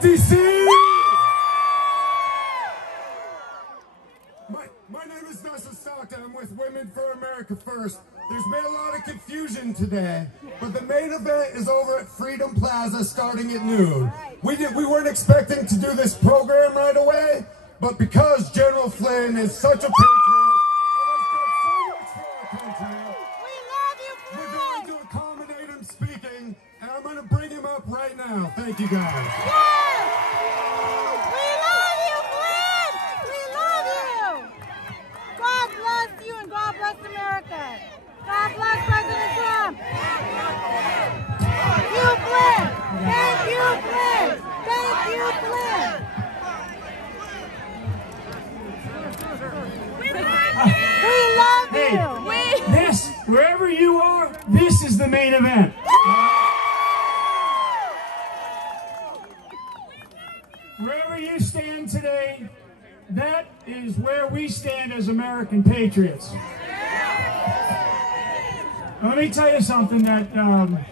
DC! My name is Nessa Stockton. I'm with Women for America First. There's been a lot of confusion today, but the main event is over at Freedom Plaza starting at noon. We weren't expecting to do this program right away, but because General Flynn is such a patriot, we love you, Flynn! We're going to accommodate him speaking, and I'm going to bring him up right now. Thank you, guys. Yes! We love you, Flynn! We love you! God bless you and God bless America. God bless President Trump. Thank you, Flynn! Thank you, Flynn! Thank you, Flynn! We love you! This, wherever you are, this is the main event. Wherever you stand today, that is where we stand as American patriots. Let me tell you something that, I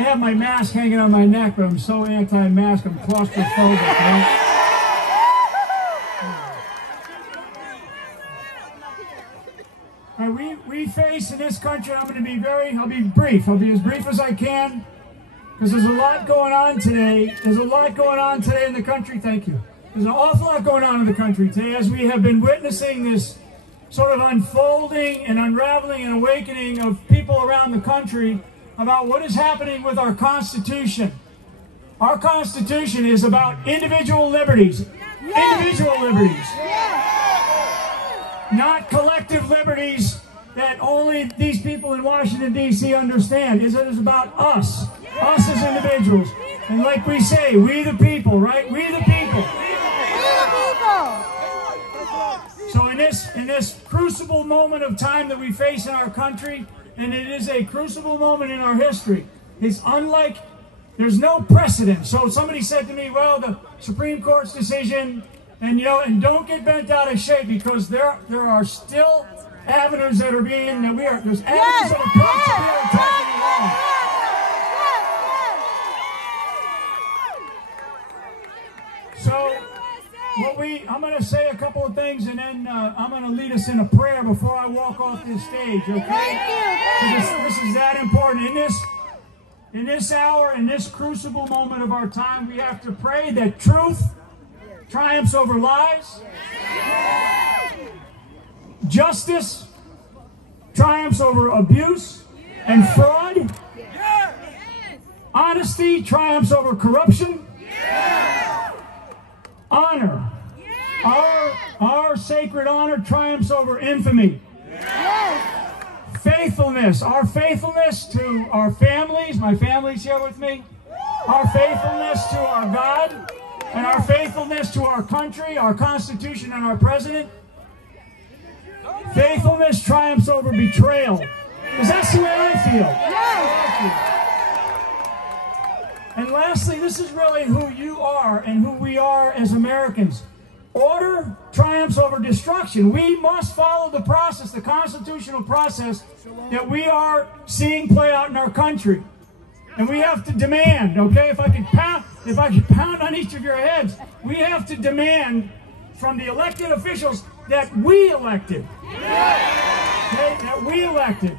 have my mask hanging on my neck, but I'm so anti-mask, I'm claustrophobic, right? We face in this country, I'll be brief. I'll be as brief as I can, because there's a lot going on today. There's a lot going on today in the country. Thank you. There's an awful lot going on in the country today as we have been witnessing this sort of unfolding and unraveling and awakening of people around the country about what is happening with our Constitution. Our Constitution is about individual liberties. Individual liberties. Not collective liberties that only these people in Washington, D.C. understand. It is about us as individuals. And like we say, we the people, right? We the people. So in this crucible moment of time that we face in our country, and it is a crucible moment in our history, it's unlike, there's no precedent. So somebody said to me, well, the Supreme Court's decision, and don't get bent out of shape, because there are still avenues that are being, there's avenues that are attacking the law. So, I'm going to say a couple of things, and then I'm going to lead us in a prayer before I walk off this stage, okay? Thank you. This is that important. In this hour, in this crucible moment of our time, we have to pray that truth triumphs over lies. Justice triumphs over abuse and fraud. Honesty triumphs over corruption. Honor. Our sacred honor triumphs over infamy. Faithfulness. Our faithfulness to our families. My family's here with me. Our faithfulness to our God. And our faithfulness to our country, our Constitution, and our President. Faithfulness triumphs over betrayal. Because that's the way I feel. And lastly, this is really who you are and who we are as Americans. Order triumphs over destruction. We must follow the process, the constitutional process that we are seeing play out in our country. And we have to demand, okay, if I could pound on each of your heads, we have to demand from the elected officials that we elected. Okay, that we elected.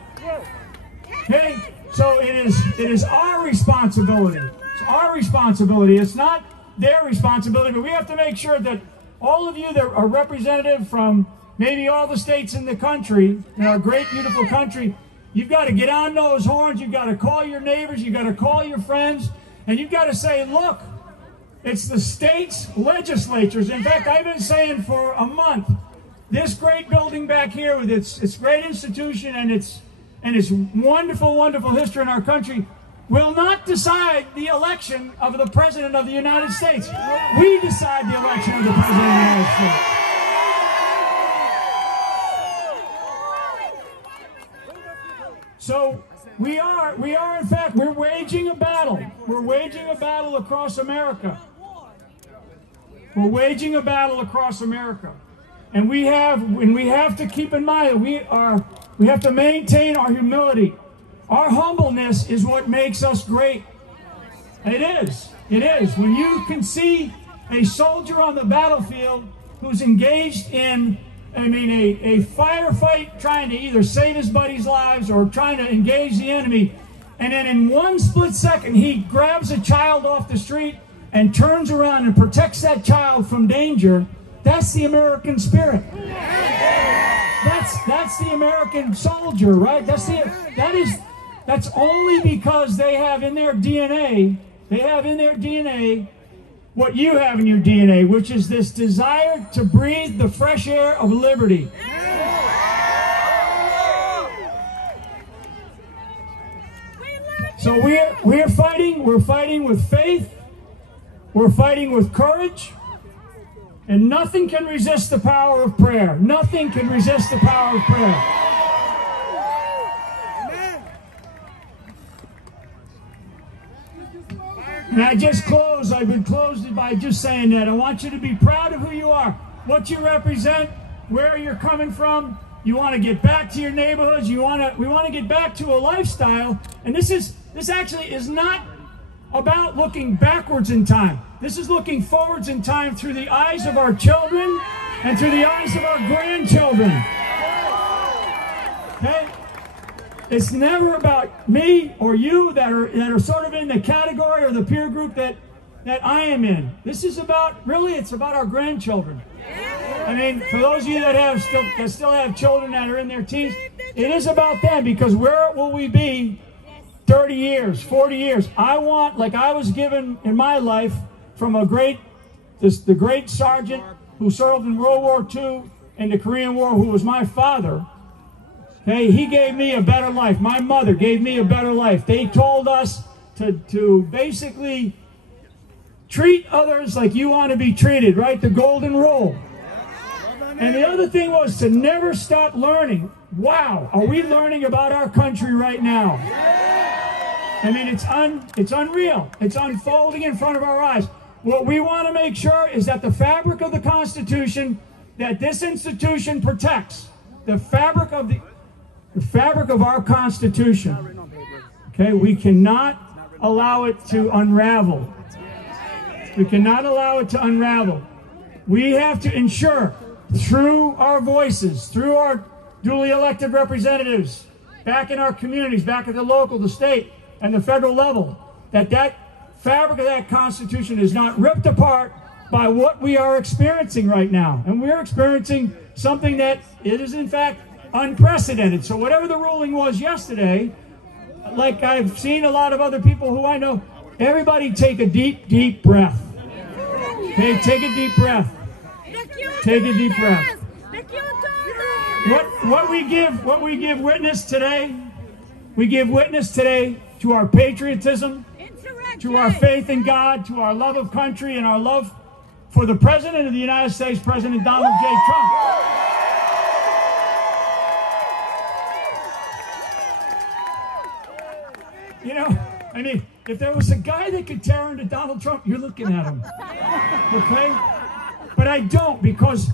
Okay, so it is our responsibility. It's our responsibility. It's not their responsibility, but we have to make sure that all of you that are representative from maybe all the states in the country, in our great, beautiful country, you've got to get on those horns. You've got to call your neighbors. You've got to call your friends. And you've got to say, look, it's the state's legislatures. In fact, I've been saying for a month, this great building back here with its great institution and its wonderful, wonderful history in our country will not decide the election of the President of the United States. We decide the election of the President of the United States. So we are in fact, we're waging a battle. We're waging a battle across America. We're waging a battle across America. And we have to keep in mind that we have to maintain our humility. Our humbleness is what makes us great. It is. It is. When you can see a soldier on the battlefield who's engaged in, a firefight trying to either save his buddy's lives or trying to engage the enemy, and then in one split second he grabs a child off the street and turns around and protects that child from danger, that's the American spirit. That's the American soldier, right? That's only because they have in their DNA, what you have in your DNA, which is this desire to breathe the fresh air of liberty. So we're fighting with faith, we're fighting with courage, and nothing can resist the power of prayer. Nothing can resist the power of prayer. And I would close it by just saying that I want you to be proud of who you are, what you represent, where you're coming from. You want to get back to your neighborhoods. We want to get back to a lifestyle. And this actually is not about looking backwards in time. This is looking forwards in time through the eyes of our children and through the eyes of our grandchildren. Okay? It's never about me or you that are sort of in the category or the peer group that I am in. This is it's about our grandchildren. I mean, for those of you that still have children that are in their teens, it is about them, because where will we be 30 years, 40 years? I want, like I was given in my life from the great sergeant who served in World War II and the Korean War, who was my father. Okay, he gave me a better life. My mother gave me a better life. They told us to basically treat others like you want to be treated, right? The golden rule. And the other thing was to never stop learning. Wow, are we learning about our country right now? I mean, it's unreal. It's unfolding in front of our eyes. What we want to make sure is that the fabric of the Constitution, that this institution protects, the fabric of our Constitution, okay, we cannot allow it to unravel. We cannot allow it to unravel. We have to ensure through our voices, through our duly elected representatives, back in our communities, back at the local, the state, and the federal level, that fabric of that Constitution is not ripped apart by what we are experiencing right now. And we're experiencing something that it is in fact unprecedented. So whatever the ruling was yesterday, like I've seen a lot of other people who I know, everybody take a deep, deep breath. Okay, take a deep breath. Take a deep breath. What we give witness today, we give witness today to our patriotism, to our faith in God, to our love of country, and our love for the President of the United States, President Donald J. Trump. You know, I mean, if there was a guy that could tear into Donald Trump, you're looking at him. Okay? But I don't, because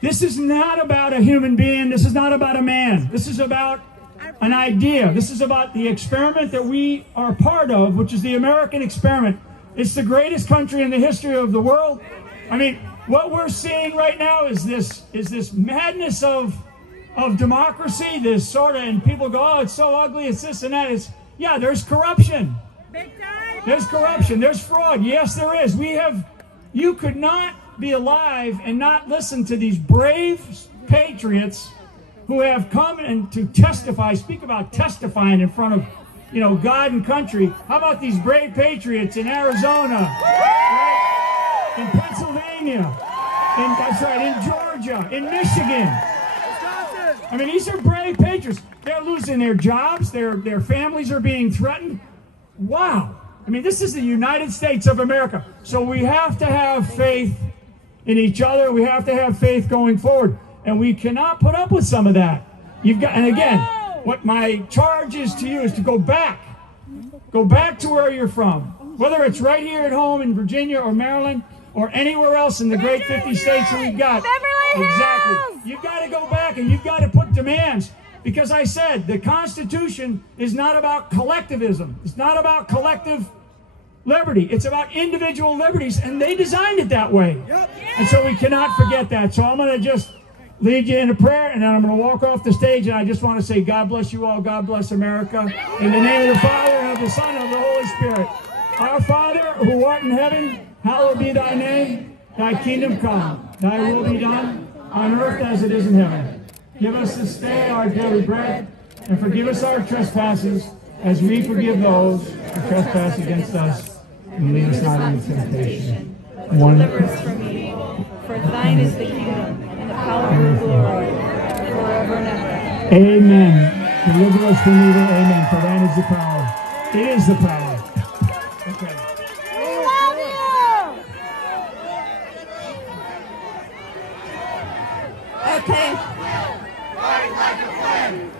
this is not about a human being. This is not about a man. This is about an idea. This is about the experiment that we are part of, which is the American experiment. It's the greatest country in the history of the world. I mean, what we're seeing right now is this madness of democracy, this sort of, and people go, oh, it's so ugly, it's this and that. Yeah, there's corruption. There's corruption, there's fraud. Yes, there is. You could not be alive and not listen to these brave patriots who have come and to testify, speak about testifying in front of, God and country. How about these brave patriots in Arizona, right? In Pennsylvania, in Georgia, in Michigan. I mean, these are brave patriots. They're losing their jobs. Their families are being threatened. Wow. I mean, this is the United States of America. So we have to have faith in each other. We have to have faith going forward. And we cannot put up with some of that. And again, what my charge is to you is to go back. Go back to where you're from. Whether it's right here at home in Virginia or Maryland or anywhere else in the great 50 states that we've got. Exactly. You've got to go back and you've got to put demands. Because I said the Constitution is not about collectivism. It's not about collective liberty. It's about individual liberties, and they designed it that way. And so we cannot forget that. So I'm going to just lead you in a prayer, and then I'm going to walk off the stage, and I just want to say, God bless you all. God bless America. In the name of the Father, and of the Son, and of the Holy Spirit. Our Father, who art in heaven, hallowed be thy name. Thy kingdom come. Thy will be done on earth as it is in heaven. Give us this day our daily bread, and forgive us our trespasses, as we forgive those who trespass against us. And lead us not into temptation. Deliver us from evil. For thine is the kingdom, and the power and the glory, forever and ever. Amen. Deliver us from evil. Amen. For thine is the power. It is the power. Okay. We love you. Okay. Fight like a friend.